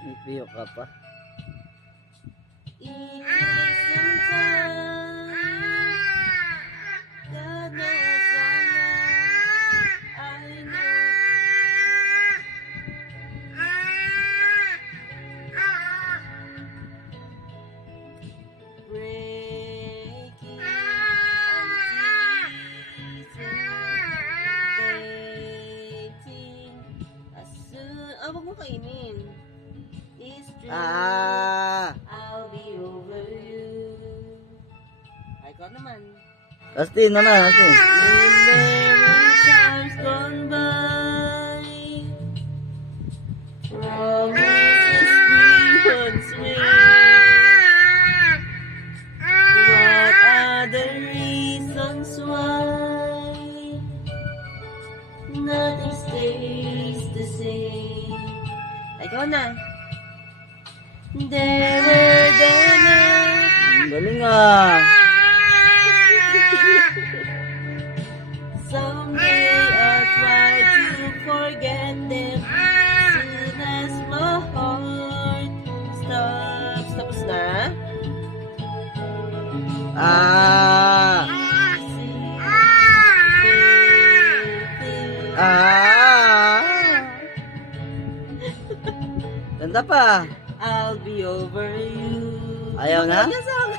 May piyo ka pa. God knows all I know. Breaking and teasing, as soon... Ah, wag mo kainin. Is true. I'll be over you. Ay, ikaw naman. Justin, na. Justin. Many times gone by, promises we once made. What are the reasons why nothing stays the same? Ay, ikaw na. Galing ah. Someday I'll try to forget them soon as my heart stops. Tapos na? Ganda pa. I'll be over you. Ayaw na? Ayaw sa